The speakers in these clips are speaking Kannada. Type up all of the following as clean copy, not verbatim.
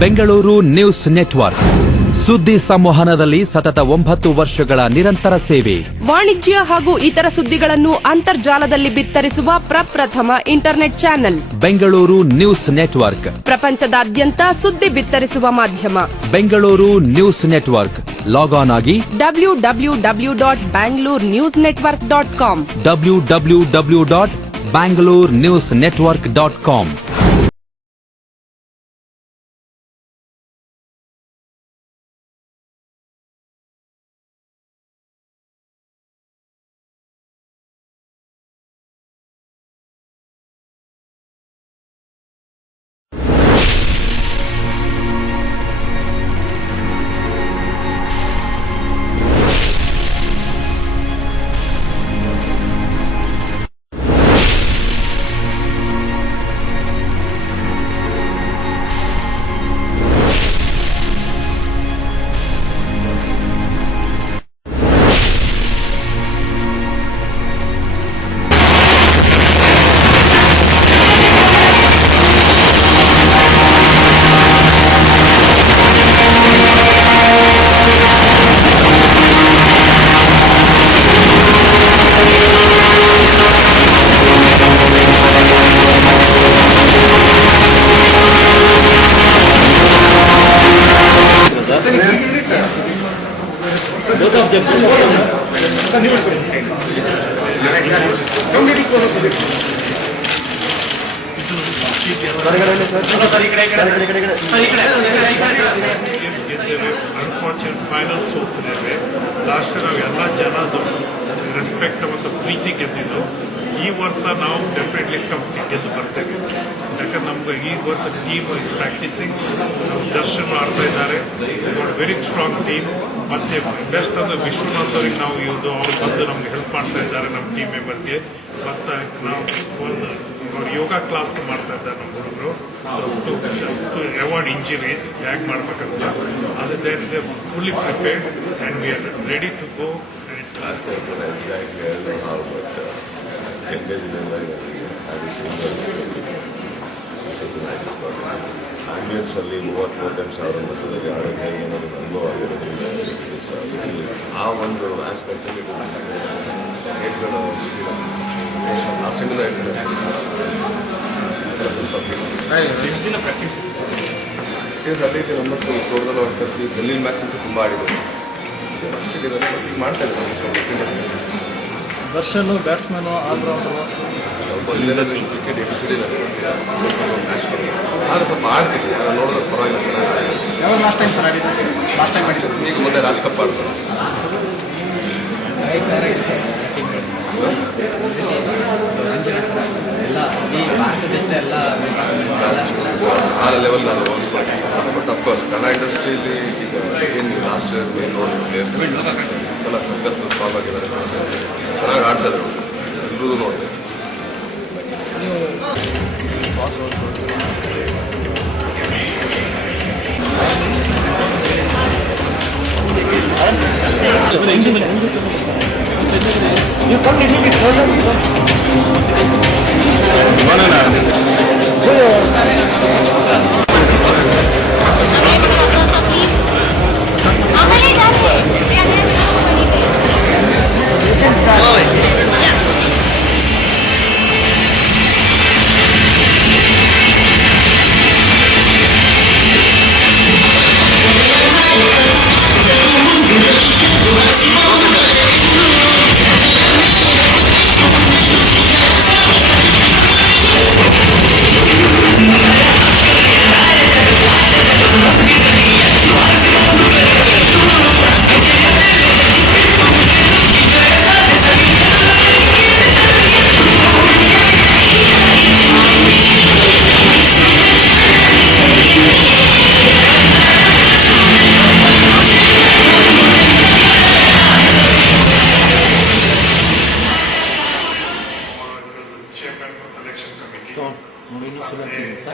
ಬೆಂಗಳೂರು ನ್ಯೂಸ್ ನೆಟ್ವರ್ಕ್ ಸುದ್ದಿ ಸಂವಹನದಲ್ಲಿ ಸತತ 9 ವರ್ಷಗಳ ನಿರಂತರ ಸೇವೆ. ವಾಣಿಜ್ಯ ಹಾಗೂ ಇತರ ಸುದ್ದಿಗಳನ್ನು ಅಂತರ್ಜಾಲದಲ್ಲಿ ಬಿತ್ತರಿಸುವ ಪ್ರಪ್ರಥಮ internet channel Bengaluru news network. ಪ್ರಪಂಚದಾದ್ಯಂತ ಸುದ್ದಿ ಬಿತ್ತರಿಸುವ ಮಾಧ್ಯಮ Bengaluru news network. Log on ಆಗಿ www.bangalore-newsnetwork.com www.bangalore-newsnetwork.com. Unfortunate final ಸೋತಿದ್ದೇವೆ. Last ನಾವೆಲ್ಲ ಜನದು ರೆಸ್ಪೆಕ್ಟ್ ಮತ್ತು ಪ್ರೀತಿ ಗೆದ್ದಿದ್ದು. ಈ ವರ್ಷ ನಾವು ಡೆಫಿನೆಟ್ಲಿ ಕಪ್ ಗೆದ್ದು ಬರ್ತೇವೆ. ಯಾಕಂದ್ರೆ ನಮ್ಗೆ ಈ ವರ್ಷ ಟೀಮ್ ಇಸ್ ಪ್ರಾಕ್ಟೀಸಿಂಗ್. ದರ್ಶನ್ ಆಡ್ತಾ ಇದ್ದಾರೆ. Very strong team. ಮತ್ತೆ ಬೆಸ್ಟ್ ಅಂದ್ರೆ ವಿಶ್ವನಾಥ್ ಅವರಿಗೆ ನಾವು ಇವ್ರು ಅವ್ರು ಬಂದು ನಮ್ಗೆ ಹೆಲ್ಪ್ ಮಾಡ್ತಾ ಇದ್ದಾರೆ ನಮ್ಮ ಟೀಮ್ ಮೆಂಬರ್ಗೆ. ಮತ್ತೆ ನಾವು ಒಂದು ಯೋಗ ಕ್ಲಾಸ್ ಮಾಡ್ತಾ ಇದ್ದಾರೆ ನಮ್ಮ ಹುಡುಗರು ಟು ಅವಾಯ್ಡ್ ಇಂಜುರೀಸ್ ಹೇಗೆ ಮಾಡ್ಬೇಕಂತ. ಅದೇ fully prepared and we are ready to go. Ambulance ಅಲ್ಲಿ 30-35 ಮಟ್ಟದಲ್ಲಿ ಆರೋಗ್ಯ ಏನಾದರೂ ಅನುಭವ ಆಗಿರೋದ್ರಿಂದ ಆ ಒಂದು ಆಸ್ಪೆಕ್ಟ್ ಅಲ್ಲಿ ಗೇಟ್ಗಳು ಸ್ವಲ್ಪ ಪ್ರಾಕ್ಟೀಸ್ ಅಲ್ಲಿ 9 ತೋಟದಲ್ಲಿ ವರ್ಕರ್ಸ್ಲಿ ಡೆಲ್ಲಿ ಮ್ಯಾಚ್ ಅಂತೂ ತುಂಬ ಆಡಿದ್ದಾರೆ. ಮಾಡ್ತಾ ಇದ್ದಾರೆ. ದರ್ಶನ್ ಬ್ಯಾಟ್ಸ್ಮನ್ ಆಲ್ರೌಂಡರ್ ಒಂದೇನಾದ್ರೂ ಕ್ರಿಕೆಟ್ ಎಪಿಸೋಡ್ ಮ್ಯಾಚ್ ಆದರೆ ಸ್ವಲ್ಪ ಆಡ್ತೀವಿ. ನೋಡಿದ್ರೆ ಪರವಾಗಿಲ್ಲ, ಚೆನ್ನಾಗಿ. ಯಾವಾಗ ಲಾಸ್ಟ್ ಟೈಮ್ ಈಗ ಮೊನ್ನೆ ರಾಜ್ ಕಪ್ ಆಡ್ತಾರೆ. ಆ ಲೆವೆಲ್ ನಾನು ಹೋಲಿಸ್ಬೇಕು. ಬಟ್ ಅಫ್ಕೋರ್ಸ್ ಕನ್ನಡ ಇಂಡಸ್ಟ್ರಿಯಲ್ಲಿ ಈಗ ಏನು ಲಾಸ್ಟ್ ಇಯರ್ ಮೇನ್ ನೋಡಿದ ಪ್ಲೇಯರ್ಸ್ ಸಲ ಸಖತ್ ಸ್ಟ್ರಾಂಗ್ ಆಗಿದ್ದಾರೆ. ಚೆನ್ನಾಗಿ ಆಡ್ತಾ ಇದ್ರು. ಎಲ್ಲರೂ ನೋಡಿದೆ.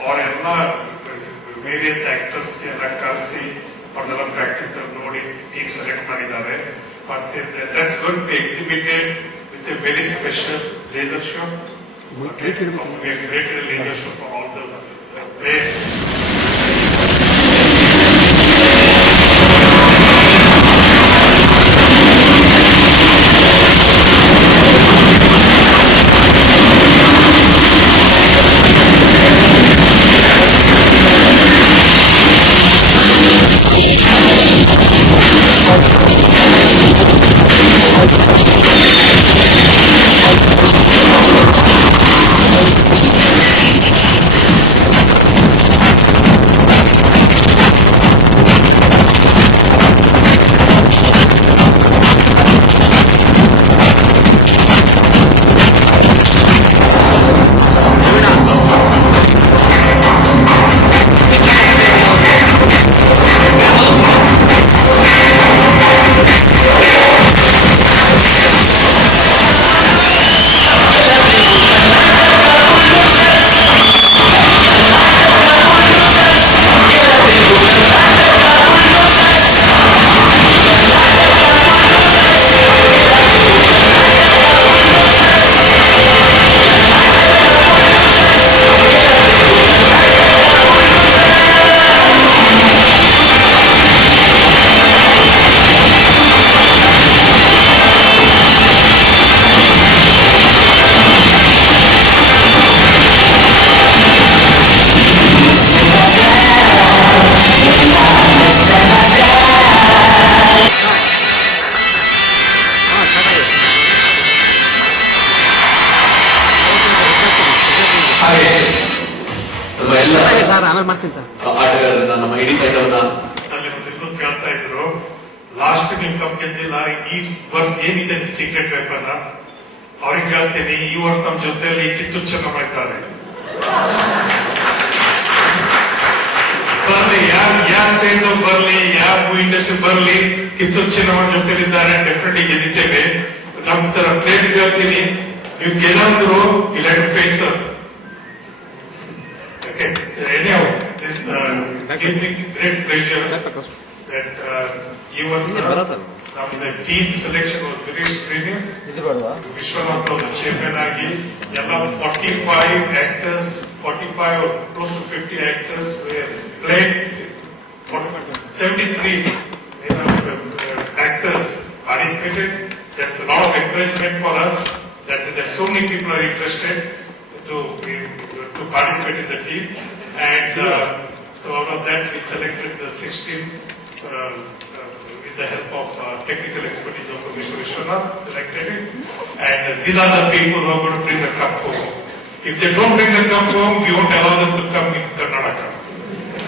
ಅವರೆಲ್ಲ ವೇರಿಯಸ್ ಆಕ್ಟರ್ಸ್ ಎಲ್ಲ ಕರೆಸಿ ಅವ್ರನ್ನೆಲ್ಲ ಪ್ರಾಕ್ಟೀಸ್ ನೋಡಿ ಟೀಮ್ ಸೆಲೆಕ್ಟ್ ಮಾಡಿದ್ದಾರೆ. ಮತ್ತೆ that's going to exhibited with a very special laser show. We created a laser show for all the players. ಆಟಗಾರರನ್ನ ನಮ್ಮ ಇಡೀ ತಂಡವನ್ನ ಅಲ್ಲಿ ಮೊದಲು ಕೇಳ್ತಾ ಇದ್ರು, ಲಾಸ್ಟ್ ನೀವು ಕಪ್ ಗೆದ್ದಿಲ್ಲ, ಈ ವರ್ಷ ಏನಿದೆ ಸೀಕ್ರೆಟ್ ವೆಪನ್? ಅವ್ರಿಗೆ ಕೇಳ್ತೀನಿ, ಈ ವರ್ಷ ನಮ್ಮ ಜೊತೆಯಲ್ಲಿ ಕಿತ್ತೂರು ಚೆನ್ನಮ್ಮ ಇದ್ದಾರೆ. ಬರ್ಲಿ, ಯಾವ ಸ್ಟೇಟ್ ಬರ್ಲಿ, ಯಾವ ಇಂಡಸ್ಟ್ರಿ ಬರ್ಲಿ, ಕಿತ್ತೂರು ಚೆನ್ನಮ್ಮ ಜೊತೆಲಿದ್ದಾರೆ, ಡೆಫಿನೆಟ್ಲಿ ಗೆದ್ದಿದ್ದೇವೆ. ನಮ್ಮ ತರ ಪ್ಲೇಸ್ ಹೇಳ್ತೀನಿ, ನೀವು ಗೆಲ್ಲಂದ್ರು elect face. Okay, anyhow, this gives me great pleasure that even the team selection was very strenuous. Vishwanath was the chairman ಆಗಿ ಎಲ್ಲ 45 actors, 45 or close to 50 actors were played. 73 actors participated. That's a lot of encouragement for us that so many people are interested to participate in the team, and so out of that we selected the 16 with the help of technical expertise of Mr. Vishwanath, selected it, and these are the people who are going to bring the cup home. If they don't bring the cup home, we won't allow them to come in Karnataka.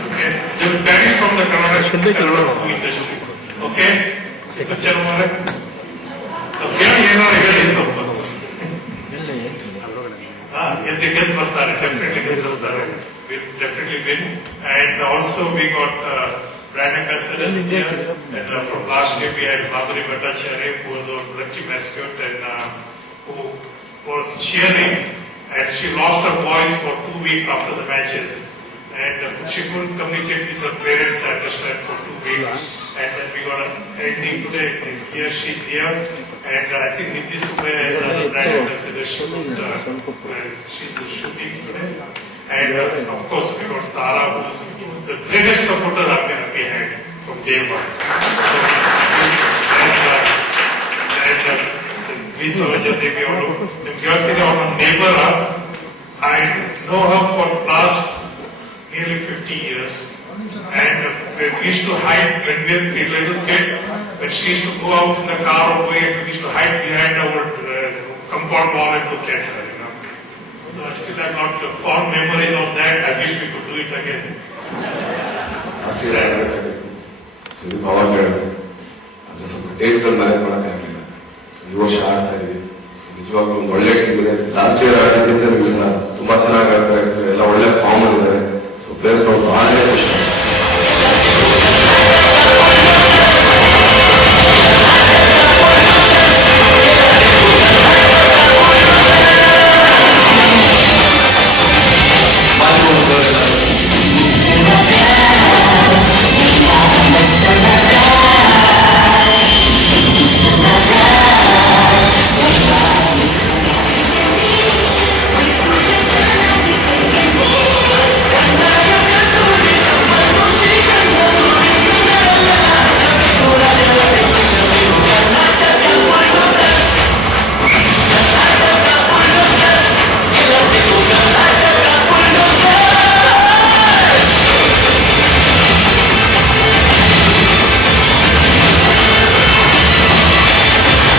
Okay, they will vanish from the Karnataka industry. Okay, so Chairman, ಏನಾರು ಹೇಳಿ ಸ್ವಲ್ಪ. ಗೆದ್ದು ಬರ್ತಾರೆ, ಡೆಫಿನೆಟ್ಲಿ ಗೆದ್ದು ಬರ್ತಾರೆ, will definitely win. And also we got brand ambassadors here, and from last year we had Madhuri Bhattacharya, who was our lucky mascot and who was cheering, and she lost her voice for 2 weeks after the matches, and she couldn't communicate with her parents, I understand, for 2 weeks. And then we got an ending today. Here she's here, and I think Nidhi Subbe is the brand ambassador. She's shooting today, and of course we got Tara, who's the greatest supporter we had from day one. And we saw Jadevi ಅವರು ನಿಮ್ಗೆ ಹೇಳ್ತೀನಿ, ಅವರ neighbor. I know her for last nearly 50 years. And we used to hide when we were little kids. When she used to go out in the car or going, we used to hide behind our compound wall and look at her. You know, so I still have got fond memories of that. I wish we could do it again. ಅವಾಗ ಅದು ಸ್ವಲ್ಪ ಡೇಟ್ಗಳು ಮ್ಯಾನೇಜ್ ಮಾಡೋಕ್ಕಾಗಲಿಲ್ಲ. ಈ ವರ್ಷ ಆಡ್ತಾ ಇದ್ವಿ, ನಿಜವಾಗ್ಲೂ ಒಂದು ಒಳ್ಳೆ ಟೀಮ್ ಇದೆ. ಲಾಸ್ಟ್ ಇಯರ್ ಆಡೋದಕ್ಕಿಂತ ತುಂಬಾ ಚೆನ್ನಾಗಿ ಆಡ್ತಾರೆ, ಎಲ್ಲ ಒಳ್ಳೆ ಫಾರ್ಮ್ ಇದ್ದಾರೆ. ಸೊ ಪ್ಲೇಯರ್ಸ್ ಬಹಳ ಖುಷಿ